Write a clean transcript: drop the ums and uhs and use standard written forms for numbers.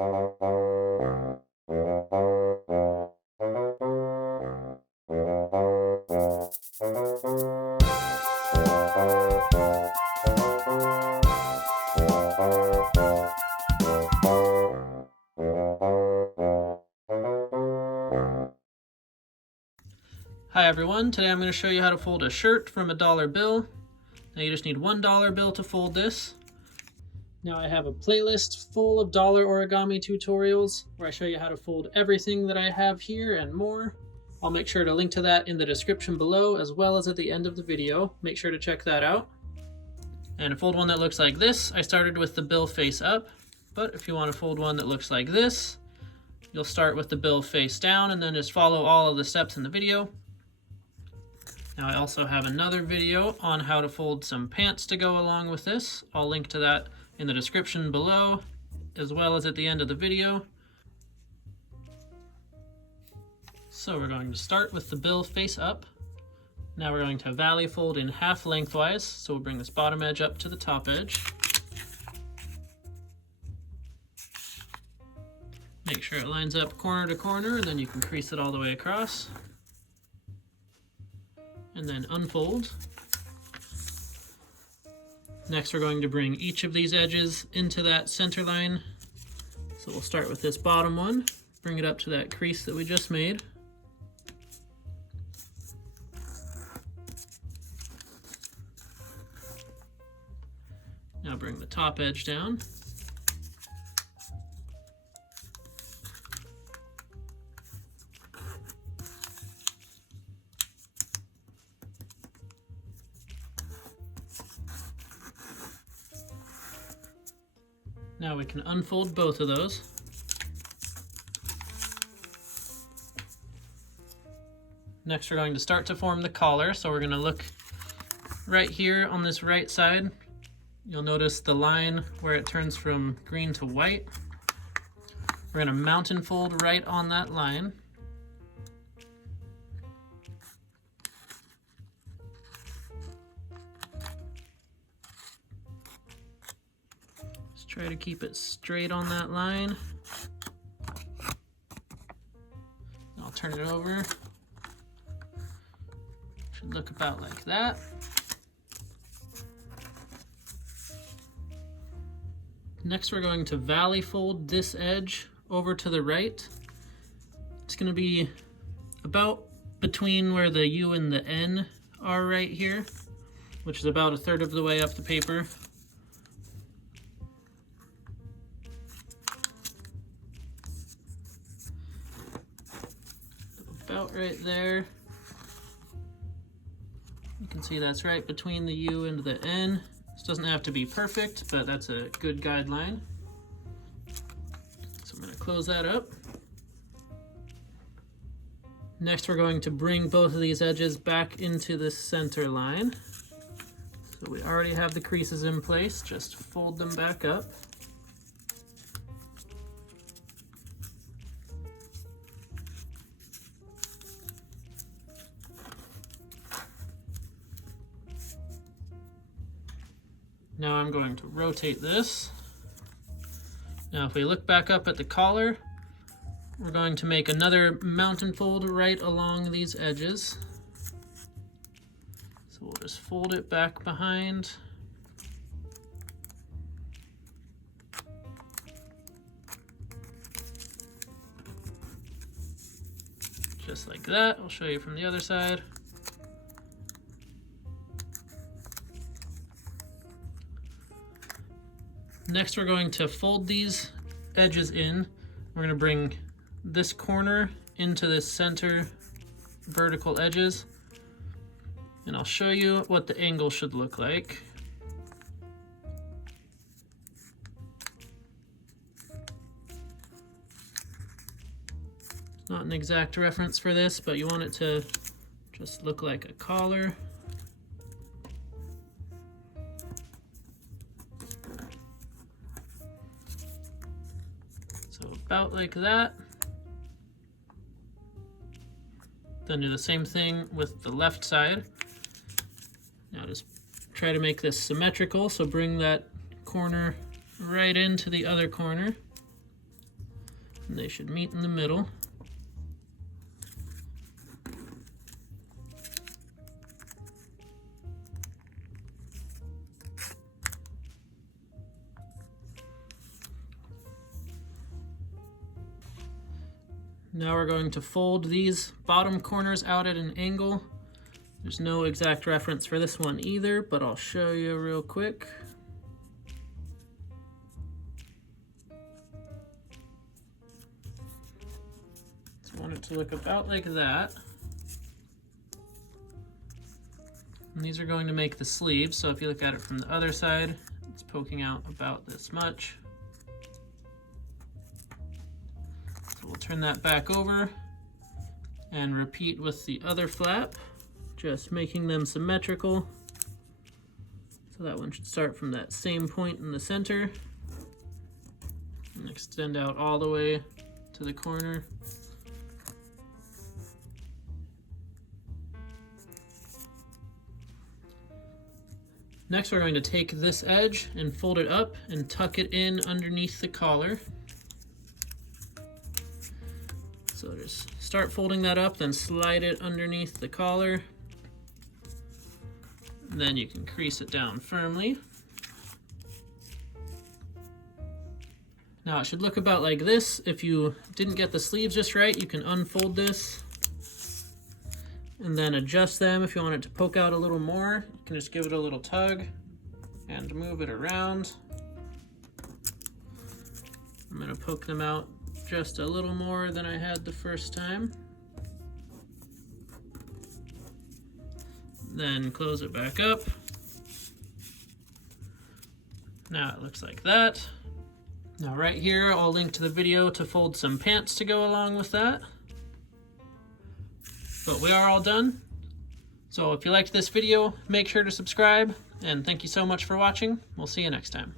Hi everyone, today I'm going to show you how to fold a shirt from a dollar bill. Now you just need $1 bill to fold this. Now I have a playlist full of dollar origami tutorials where I show you how to fold everything that I have here and more. I'll make sure to link to that in the description below as well as at the end of the video. Make sure to check that out. And to fold one that looks like this, I started with the bill face up, but if you want to fold one that looks like this, you'll start with the bill face down and then just follow all of the steps in the video. Now I also have another video on how to fold some pants to go along with this. I'll link to that in the description below, as well as at the end of the video. So we're going to start with the bill face up. Now we're going to valley fold in half lengthwise. So we'll bring this bottom edge up to the top edge. Make sure it lines up corner to corner, and then you can crease it all the way across. And then unfold. Next we're going to bring each of these edges into that center line. So we'll start with this bottom one, bring it up to that crease that we just made. Now bring the top edge down. Now we can unfold both of those. Next we're going to start to form the collar, so we're going to look right here on this right side. You'll notice the line where it turns from green to white. We're going to mountain fold right on that line. Try to keep it straight on that line. I'll turn it over. Should look about like that. Next we're going to valley fold this edge over to the right. It's going to be about between where the U and the N are right here, which is about 1/3 of the way up the paper. About right there. You can see that's right between the U and the N. This doesn't have to be perfect, but that's a good guideline. So I'm going to close that up. Next we're going to bring both of these edges back into the center line. So we already have the creases in place, just fold them back up. Now I'm going to rotate this. Now if we look back up at the collar, we're going to make another mountain fold right along these edges. So we'll just fold it back behind. Just like that. I'll show you from the other side. Next we're going to fold these edges in. We're going to bring this corner into this center vertical edges, and I'll show you what the angle should look like. It's not an exact reference for this, but you want it to just look like a collar. So about like that. Then do the same thing with the left side. Now just try to make this symmetrical, so bring that corner right into the other corner. and they should meet in the middle. Now we're going to fold these bottom corners out at an angle. There's no exact reference for this one either, but I'll show you real quick. So I want it to look about like that. And these are going to make the sleeves, so if you look at it from the other side, it's poking out about this much. So we'll turn that back over and repeat with the other flap, just making them symmetrical. So that one should start from that same point in the center and extend out all the way to the corner. Next, we're going to take this edge and fold it up and tuck it in underneath the collar. So just start folding that up, then slide it underneath the collar. Then you can crease it down firmly. Now it should look about like this. If you didn't get the sleeves just right, you can unfold this and then adjust them. If you want it to poke out a little more, you can just give it a little tug and move it around. I'm going to poke them out just a little more than I had the first time. Then close it back up. Now it looks like that. Now right here, I'll link to the video to fold some pants to go along with that. But we are all done. So if you liked this video, make sure to subscribe, and thank you so much for watching. We'll see you next time.